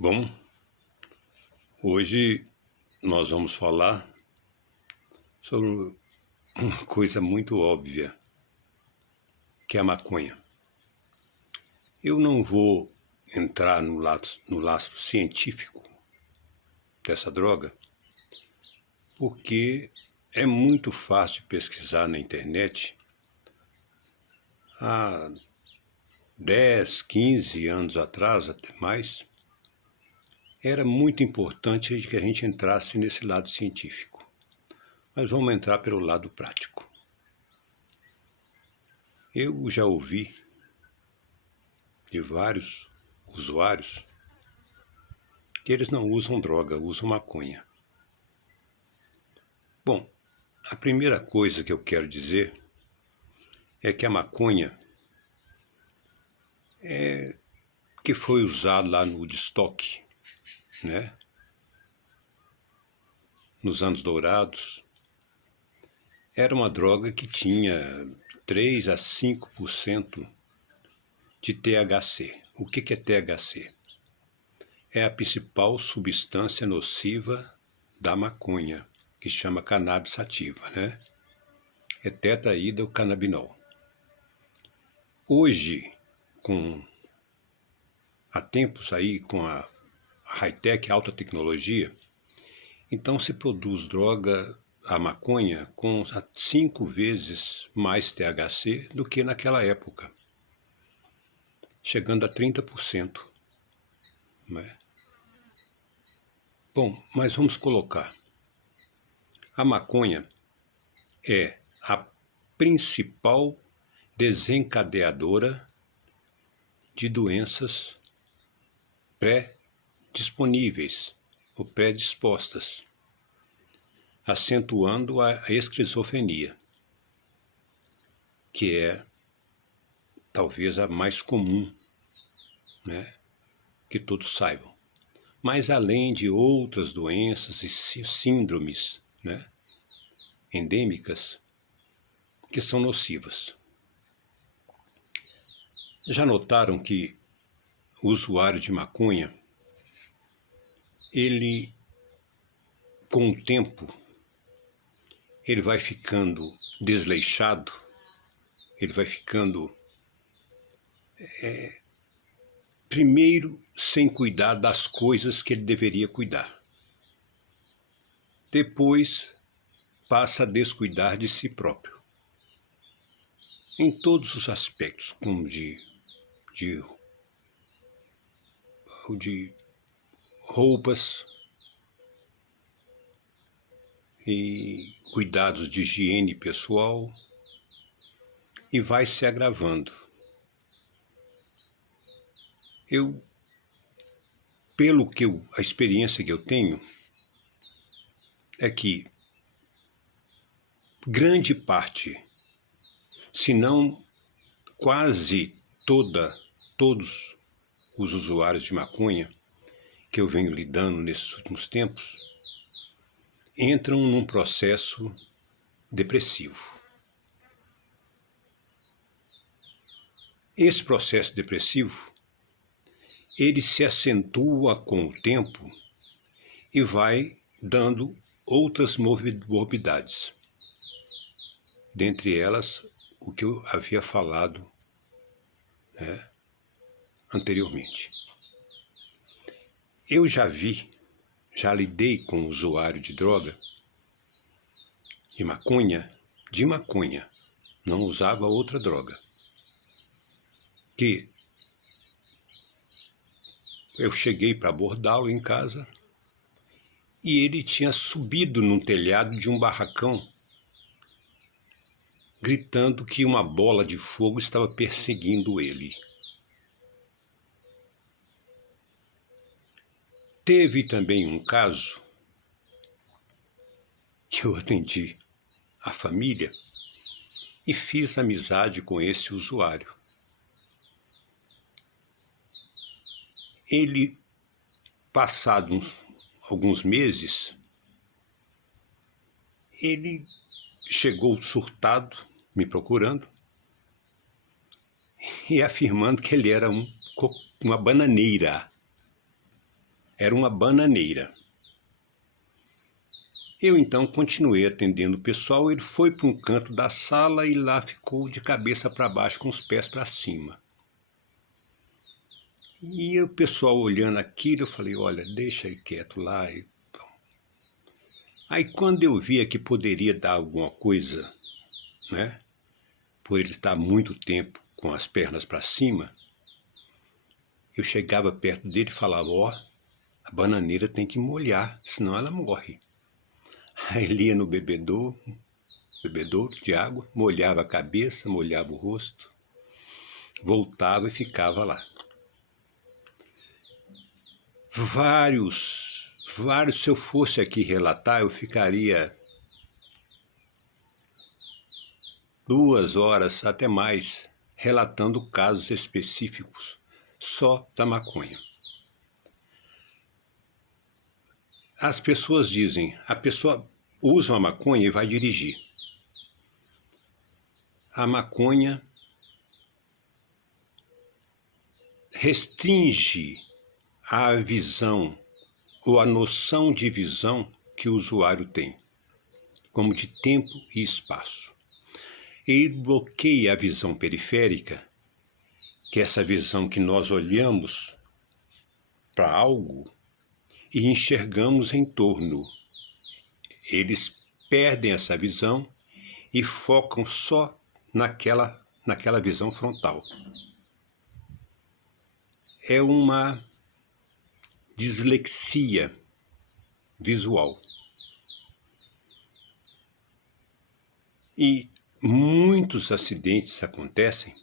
Bom, hoje nós vamos falar sobre uma coisa muito óbvia, que é a maconha. Eu não vou entrar no lastro científico dessa droga, porque é muito fácil de pesquisar na internet. Há 10, 15 anos atrás, até mais, era muito importante que a gente entrasse nesse lado científico. Mas vamos entrar pelo lado prático. Eu já ouvi de vários usuários que eles não usam droga, usam maconha. Bom, a primeira coisa que eu quero dizer é que a maconha que foi usada lá no Woodstock, né? Nos anos dourados, era uma droga que tinha 3 a 5% de THC. O que é THC? É a principal substância nociva da maconha, que chama cannabis sativa, né? É tetraidrocannabinol. Hoje, há tempos aí, com a high-tech, alta tecnologia, então se produz droga, a maconha, com 5 vezes mais THC do que naquela época, chegando a 30%. Né? Bom, mas vamos colocar. A maconha é a principal desencadeadora de doenças pré-disponíveis ou predispostas, acentuando a esquizofrenia, que é talvez a mais comum, né, que todos saibam. Mas além de outras doenças e síndromes, né, endêmicas, que são nocivas. Já notaram que o usuário de maconha, ele, com o tempo, ele vai ficando desleixado, ele vai ficando, primeiro, sem cuidar das coisas que ele deveria cuidar. Depois, passa a descuidar de si próprio. Em todos os aspectos, como de roupas e cuidados de higiene pessoal, e vai se agravando. A experiência que eu tenho é que grande parte, se não quase todos os usuários de maconha que eu venho lidando nesses últimos tempos, entram num processo depressivo. Esse processo depressivo, ele se acentua com o tempo e vai dando outras morbidades. Dentre elas, o que eu havia falado, né, anteriormente. Eu já lidei com usuário de droga, de maconha, não usava outra droga, que eu cheguei para abordá-lo em casa e ele tinha subido num telhado de um barracão, gritando que uma bola de fogo estava perseguindo ele. Teve também um caso que eu atendi a família e fiz amizade com esse usuário. Ele, passados alguns meses, ele chegou surtado, me procurando, e afirmando que ele era uma bananeira. Era uma bananeira. Eu então continuei atendendo o pessoal, ele foi para um canto da sala e lá ficou de cabeça para baixo com os pés para cima. E o pessoal olhando aquilo, eu falei, olha, deixa ele quieto lá. Aí quando eu via que poderia dar alguma coisa, né, por ele estar muito tempo com as pernas para cima, eu chegava perto dele e falava, ó, a bananeira tem que molhar, senão ela morre. Aí ele ia no bebedouro de água, molhava a cabeça, molhava o rosto, voltava e ficava lá. Vários, se eu fosse aqui relatar, eu ficaria 2 horas, até mais, relatando casos específicos só da maconha. As pessoas dizem, a pessoa usa a maconha e vai dirigir. A maconha restringe a visão ou a noção de visão que o usuário tem, como de tempo e espaço. Ele bloqueia a visão periférica, que é essa visão que nós olhamos para algo e enxergamos em torno. Eles perdem essa visão e focam só naquela visão frontal. É uma dislexia visual. E muitos acidentes acontecem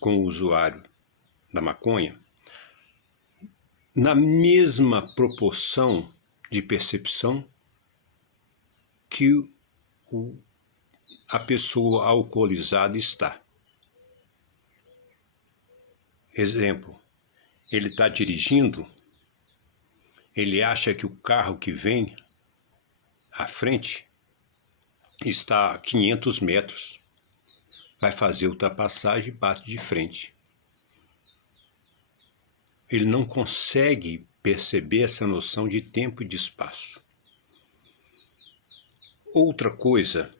com o usuário da maconha na mesma proporção de percepção que a pessoa alcoolizada está. Exemplo, ele está dirigindo, ele acha que o carro que vem à frente está a 500 metros, vai fazer ultrapassagem e bate de frente. Ele não consegue perceber essa noção de tempo e de espaço. Outra coisa,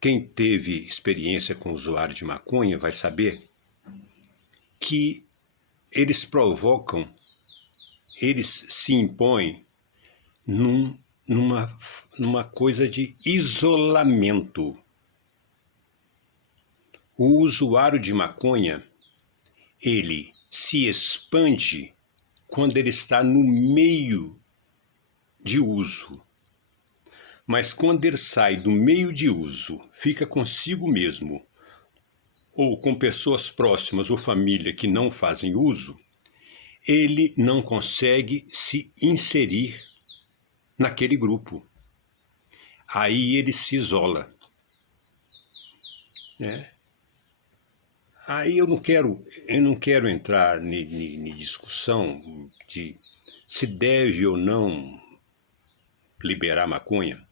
quem teve experiência com usuário de maconha vai saber que eles provocam, eles se impõem numa coisa de isolamento. O usuário de maconha, ele se expande quando ele está no meio de uso. Mas quando ele sai do meio de uso, fica consigo mesmo, ou com pessoas próximas ou família que não fazem uso, ele não consegue se inserir naquele grupo. Aí ele se isola. Né? Aí eu não quero entrar em discussão de se deve ou não liberar maconha.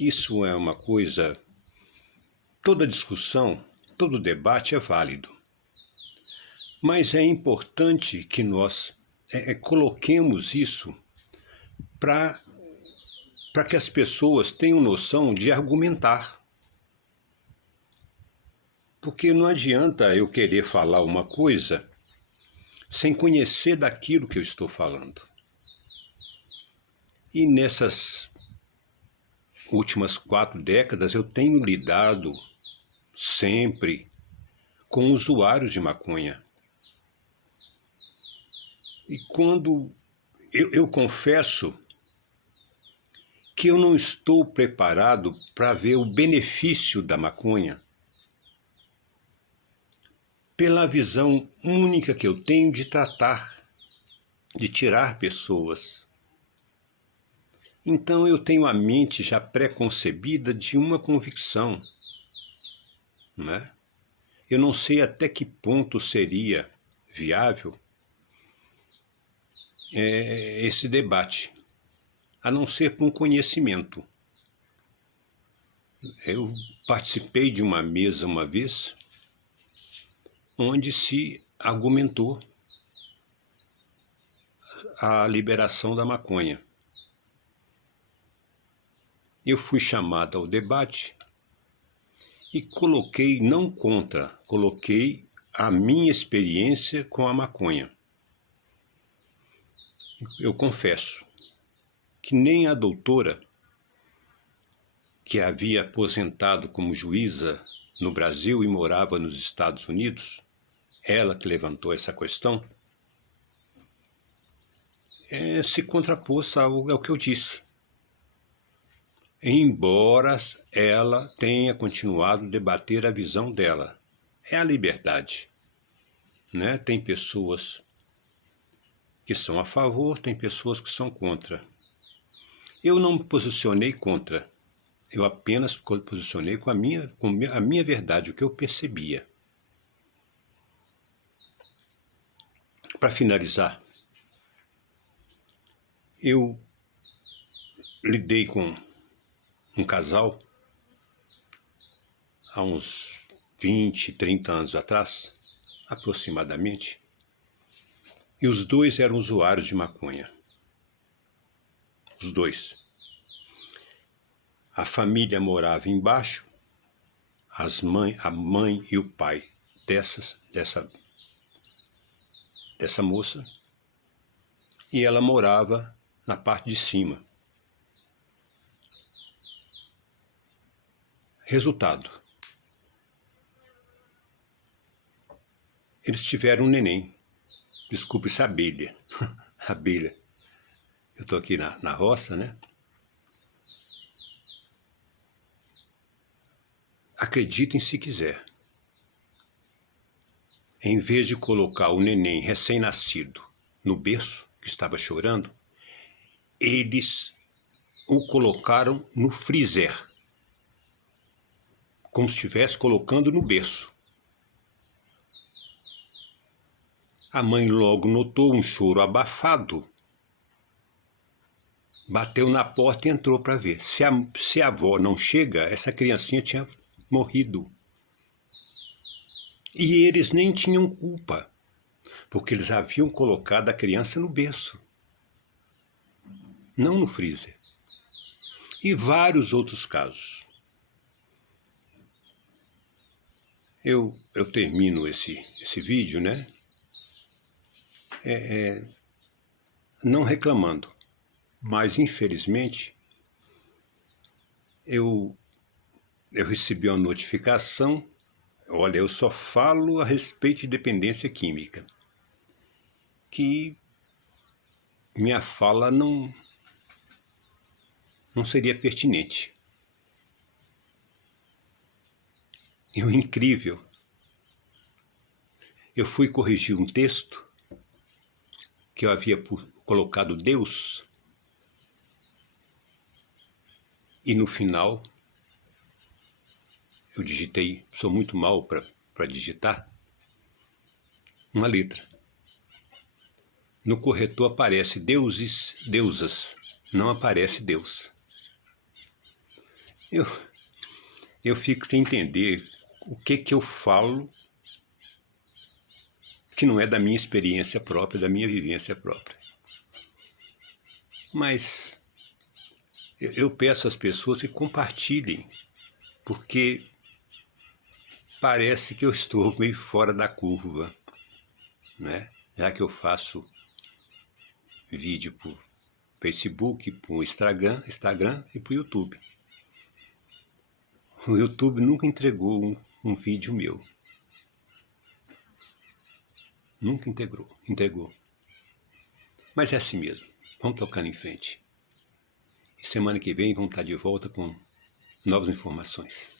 Isso é uma coisa, toda discussão, todo debate é válido. Mas é importante que nós coloquemos isso para que as pessoas tenham noção de argumentar. Porque não adianta eu querer falar uma coisa sem conhecer daquilo que eu estou falando. E nessas últimas 4 décadas eu tenho lidado sempre com usuários de maconha. E quando eu confesso que eu não estou preparado para ver o benefício da maconha pela visão única que eu tenho de tratar, de tirar pessoas. Então eu tenho a mente já pré-concebida de uma convicção, né? Eu não sei até que ponto seria viável esse debate, a não ser por um conhecimento. Eu participei de uma mesa uma vez, onde se argumentou a liberação da maconha. Eu fui chamado ao debate e coloquei, não contra, coloquei a minha experiência com a maconha. Eu confesso que nem a doutora, que havia aposentado como juíza no Brasil e morava nos Estados Unidos, ela que levantou essa questão, se contrapôs ao que eu disse. Embora ela tenha continuado a debater a visão dela. É a liberdade, né? Tem pessoas que são a favor, tem pessoas que são contra. Eu não me posicionei contra, eu apenas me posicionei com a minha verdade, o que eu percebia. Para finalizar, eu lidei com um casal há uns 20, 30 anos atrás, aproximadamente, e os dois eram usuários de maconha. Os dois. A família morava embaixo, a mãe e o pai dessa moça, e ela morava na parte de cima. Resultado: eles tiveram um neném. Desculpe-se, abelha. Abelha. Eu estou aqui na roça, né? Acreditem se quiser. Em vez de colocar o neném recém-nascido no berço, que estava chorando, eles o colocaram no freezer, como se estivesse colocando no berço. A mãe logo notou um choro abafado, bateu na porta e entrou para ver. Se a avó não chega, essa criancinha tinha morrido. E eles nem tinham culpa, porque eles haviam colocado a criança no berço, não no freezer. E vários outros casos. Eu termino esse vídeo, né? Não reclamando, mas infelizmente eu recebi uma notificação. Olha, eu só falo a respeito de dependência química, que minha fala não seria pertinente. E o incrível, eu fui corrigir um texto que eu havia colocado Deus, e no final eu digitei, sou muito mal para digitar, uma letra. No corretor aparece deuses, deusas, não aparece Deus. Eu fico sem entender o que eu falo que não é da minha experiência própria, da minha vivência própria. Mas eu peço às pessoas que compartilhem, porque parece que eu estou meio fora da curva, né? Já que eu faço vídeo por Facebook, por Instagram e por YouTube. O YouTube nunca entregou um vídeo meu. Nunca entregou. Mas é assim mesmo. Vamos tocando em frente. E semana que vem vamos estar de volta com novas informações.